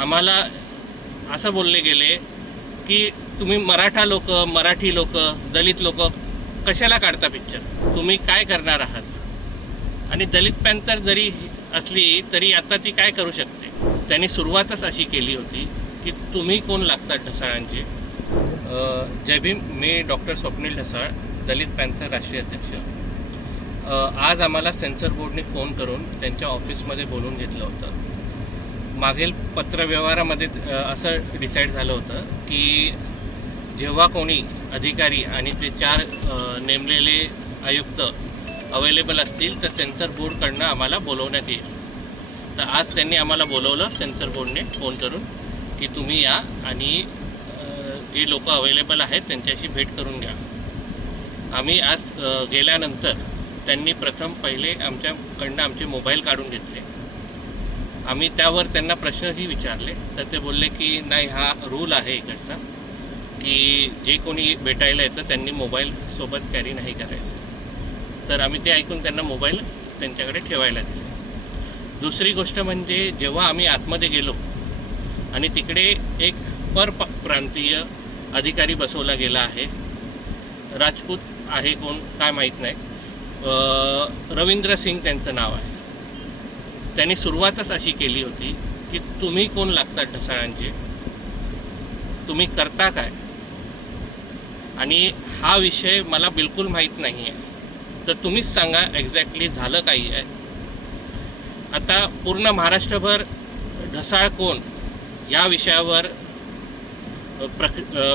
आम्हाला असं बोलले गेले की तुम्ही मराठी लोक दलित लोक कशाला काढता पिक्चर, तुम्ही काय करणार आहात। आणि दलित पॅन्थर जरी असली तरी आता ती काय करू शकते। त्यांनी सुरुवातच अशी केली होती की तुम्ही कोण लागतात ढसाळांचे। जय भीम, मी डॉक्टर स्वप्नील ढसाळ, दलित पॅन्थर राष्ट्रीय अध्यक्ष। आज आम्हाला सेन्सर बोर्डने फोन करून त्यांच्या ऑफिसमध्ये बोलवून घेतलं होतं। मागील पत्रव्यवहारामध्ये असं डिसाईड झालं होतं की जेव्हा कोणी अधिकारी आणि ते 4 नेमलेले आयुक्त अवेलेबल असतील तर सेन्सर बोर्डकडनं आम्हाला बोलवण्यात येईल। तर आज त्यांनी आम्हाला बोलवलं सेन्सर बोर्डने फोन करून की तुम्ही या आणि जे लोक अवेलेबल आहेत त्यांच्याशी भेट करून घ्या। आम्ही आज गेल्यानंतर त्यांनी प्रथम पहिले आमच्याकडनं आमचे मोबाईल काढून घेतले। आम्ही त्यावर त्यांना प्रश्नही विचारले तर ते बोलले की नाही, हा रूल आहे इकडचा की जे कोणी भेटायला येतं त्यांनी मोबाईल सोबत कॅरी नाही करायचं। तर आम्ही ते ऐकून त्यांना मोबाईल त्यांच्याकडे ठेवायला दिले। दुसरी गोष्ट म्हणजे जेव्हा आम्ही आतमध्ये गेलो आणि तिकडे एक परप्रांतीय अधिकारी बसवला गेला आहे, राजपूत आहे कोण काय माहीत नाही, रवींद्र सिंग त्यांचं नाव आहे। त्यांनी सुरुवातच अशी केली होती की तुम्ही कोण लागतात ढसाळांचे, तुम्ही करता काय। आणि हा विषय मला बिलकुल माहीत नाही आहे, तर तुम्हीच सांगा एक्झॅक्टली झालं काही आहे। आता पूर्ण महाराष्ट्रभर ढसाळ कोण या विषयावर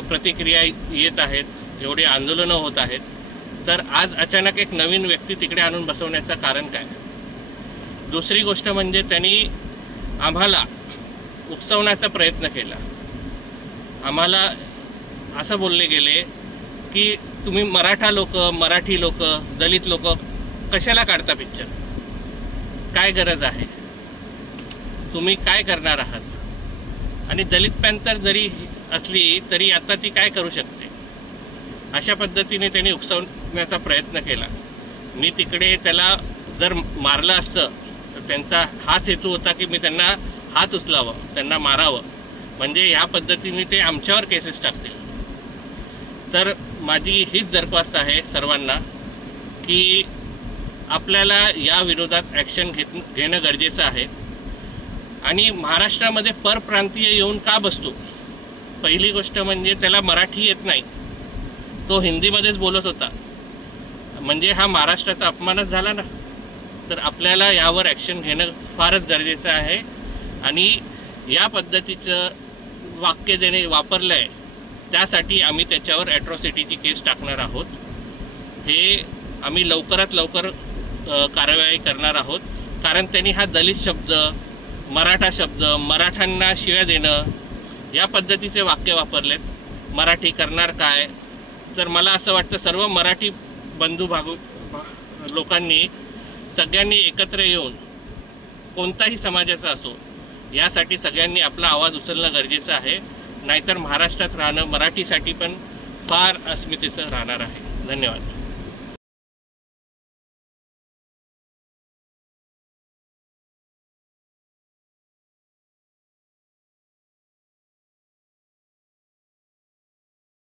प्रतिक्रिया येत आहेत, एवढे आंदोलनं होत आहेत, तर आज अचानक एक नवीन व्यक्ती तिकडे आणून बसवण्याचं कारण काय। दुसरी गोष्ट म्हणजे त्यांनी आम्हाला उकसवण्याचा प्रयत्न केला। आम्हाला असं बोलले गेले की तुम्ही मराठी लोक दलित लोक कशाला काढता पिक्चर, काय गरज आहे, तुम्ही काय करणार आहात। आणि दलित पॅन्थर जरी असली तरी आता ती काय करू शकते। अशा पद्धतीने त्यांनी उकसवण्याचा प्रयत्न केला। मी तिकडे त्याला जर मारलं असतं तर त्यांचा हाच हेतू होता की मी त्यांना हात उचलावं, त्यांना मारावं, म्हणजे ह्या पद्धतीने ते आमच्यावर केसेस टाकतील। तर माझी हीच दरख्वास्त आहे सर्वांना की आपल्याला या विरोधात ॲक्शन घेणं गरजेचं आहे। आणि महाराष्ट्रामध्ये परप्रांतीय येऊन का बसतो, पहिली गोष्ट म्हणजे त्याला मराठी येत नाही, तो हिंदीमध्येच बोलत होता, म्हणजे हा महाराष्ट्राचा अपमानच झाला ना। तर आपल्याला यावर ॲक्शन घेणं फारच गरजेचं आहे। आणि या पद्धतीचं वाक्य ज्याने वापरलं आहे त्यासाठी आम्ही त्याच्यावर ॲट्रॉसिटीची केस टाकणार आहोत। हे आम्ही लवकरात लवकर कारवाई करणार आहोत, कारण त्यांनी हा दलित शब्द, मराठा शब्द, मराठ्यांना शिव्या देणं या पद्धतीचे वाक्य वापरलेत। मराठी करणार काय, तर मला असं वाटतं सर्व मराठी बंधू लोकांनी सगळ्यांनी एकत्र येऊन, कोणताही समाजाचा असो, यासाठी सगळ्यांनी आपला आवाज उचलणं गरजेचं आहे। नाहीतर महाराष्ट्रात राहणं मराठीसाठी पण फार अस्मितेचं राहणार आहे। धन्यवाद।